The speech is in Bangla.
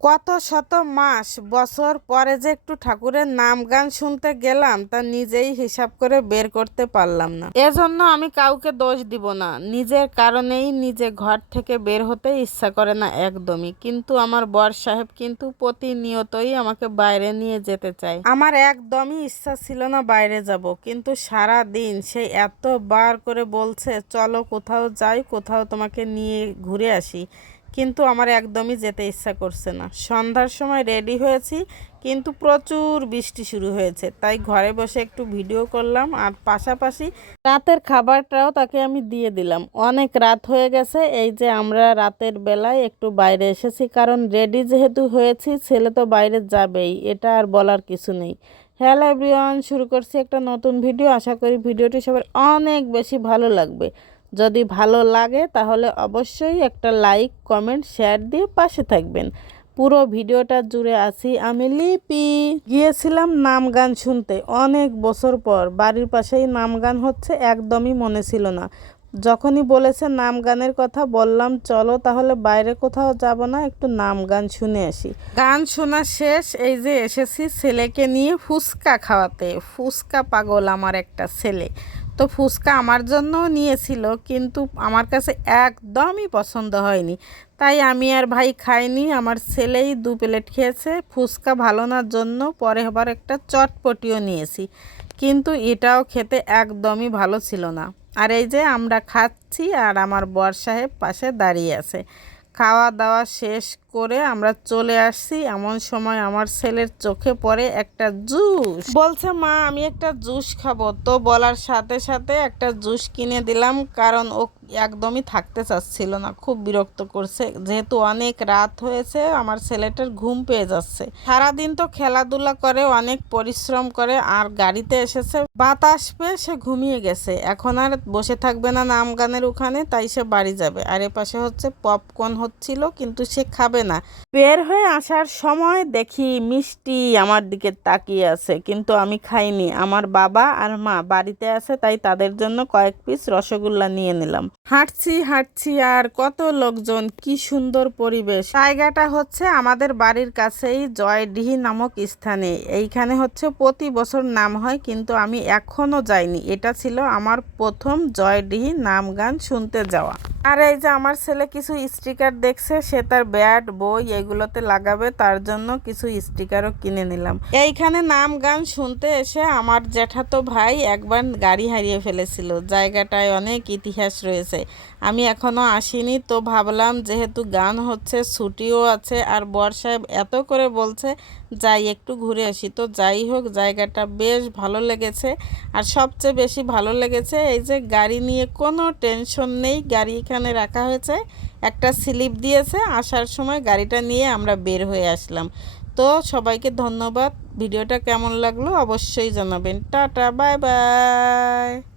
কত শত মাস বছর পরে যে একটু ঠাকুরের নাম গান শুনতে গেলাম তা নিজেই হিসাব করে বের করতে পারলাম না। এজন্য আমি কাউকে দোষ দিব না, নিজের কারণেই নিজে ঘর থেকে বের হতে ইচ্ছা করে না একদমই। কিন্তু আমার বর সাহেব কিন্তু প্রতিনিয়তই আমাকে বাইরে নিয়ে যেতে চায়। আমার একদমই ইচ্ছা ছিল না বাইরে যাব, কিন্তু সারা দিন সে এতবার করে বলছে চলো কোথাও যাই, কোথাও তোমাকে নিয়ে ঘুরে আসি, কিন্তু আমার একদমই যেতে ইচ্ছা করছে না। সন্ধ্যার সময় রেডি হয়েছি, কিন্তু প্রচুর বৃষ্টি শুরু হয়েছে, তাই ঘরে বসে একটু ভিডিও করলাম আর পাশাপাশি রাতের খাবারটাও তাকে আমি দিয়ে দিলাম। অনেক রাত হয়ে গেছে, এই যে আমরা রাতের বেলায় একটু বাইরে এসেছি, কারণ রেডি যেহেতু হয়েছি ছেলে তো বাইরে যাবেই, এটা আর বলার কিছু নেই। হ্যালো এভরিওয়ান, শুরু করছি একটা নতুন ভিডিও। আশা করি ভিডিওটি সবার অনেক বেশি ভালো লাগবে। যদি ভালো লাগে তাহলে অবশ্যই একটা লাইক কমেন্ট শেয়ার দিয়ে পাশে থাকবেন। পুরো ভিডিওটা জুড়ে আছি আমি লিপি। গিয়েছিলাম নাম গান শুনতে অনেক বছর পর, বাড়ির পাশেই নাম গান হচ্ছে, একদমই মনে ছিল না। যখনই বলেছে নাম গানের কথা বললাম চলো তাহলে বাইরে কোথাও যাব না, একটু নাম গান শুনে আসি। গান শোনা শেষ, এই যে এসেছি ছেলেকে নিয়ে ফুচকা খাওয়াতে। ফুচকা পাগল আমার একটা ছেলে, তো ফুচকা আমার জন্যও নিয়েছিল, কিন্তু আমার কাছে একদমই পছন্দ হয়নি, তাই আমি আর ভাই খাইনি। আমার ছেলেই 2 প্লেট খেয়েছে। ফুচকা ভালো না জন্য পরে আবার একটা চটপটিও নিয়েছি, কিন্তু এটাও খেতে একদমই ভালো ছিল না। আর এই যে আমরা খাচ্ছি আর আমার বর সাহেব পাশে দাঁড়িয়ে আছে। খাওয়া দাওয়া শেষ করে আমরা চলে আসছি, এমন সময় আমার ছেলের চোখে পড়ে একটা জুস। বলছে মা আমি একটা জুস খাবো, তো বলার সাথে সাথে একটা জুস কিনে দিলাম, কারণ ও একদমই থাকতে চাচ্ছিল না, খুব বিরক্ত করছে। যেহেতু অনেক রাত হয়েছে, আমার ছেলেটার ঘুম পেয়ে যাচ্ছে। সারাদিন তো খেলাধুলা করে, অনেক পরিশ্রম করে, আর গাড়িতে এসেছে বাতাস পেয়ে সে ঘুমিয়ে গেছে। এখন আর বসে থাকবে না নাম গানের ওখানে, তাই সে বাড়ি যাবে। আর এপাশে হচ্ছে পপকর্ন হচ্ছিল, কিন্তু সে খাবে না। বের হয়ে আসার সময় দেখি মিষ্টি আমার দিকে তাকিয়ে আছে, কিন্তু আমি খাইনি। আমার বাবা আর মা বাড়িতে আছে, তাই তাদের জন্য কয়েক পিস রসগোল্লা নিয়ে নিলাম। হাঁটছি হাঁটছি আর কত লোকজন, কি সুন্দর পরিবেশ। জায়গাটা হচ্ছে আমাদের বাড়ির কাছেই জয়ডিহি নামক স্থানে। এইখানে হচ্ছে প্রতি বছর নাম হয়, কিন্তু আমি এখনো যাইনি। এটা ছিল আমার প্রথম জয়ডিহি নাম গান শুনতে যাওয়া। আর এই যে আমার ছেলে কিছু স্টিকার দেখছে, সে তার ব্যাট বই এগুলোতে লাগাবে, তার জন্য কিছু স্টিকারও কিনে নিলাম। এইখানে নাম গান শুনতে এসে আমার জ্যাঠাতো ভাই একবার গাড়ি হারিয়ে ফেলেছিল। জায়গাটায় অনেক ইতিহাস রয়েছে, আমি এখনো আসিনি, তো ভাবলাম যেহেতু গান হচ্ছে ছুটিও আছে আর বর সাহেব এত করে বলছে যাই একটু ঘুরে আসি, তো যাই হোক জায়গাটা বেশ ভালো লেগেছে। আর সবচেয়ে বেশি ভালো লেগেছে এই যে গাড়ি নিয়ে কোনো টেনশন নেই, গাড়ি এখানে রাখা হয়েছে, একটা স্লিপ দিয়েছে, আসার সময় গাড়িটা নিয়ে আমরা বের হয়ে আসলাম। তো সবাইকে ধন্যবাদ। ভিডিওটা কেমন লাগলো অবশ্যই জানাবেন। Tata, bye bye.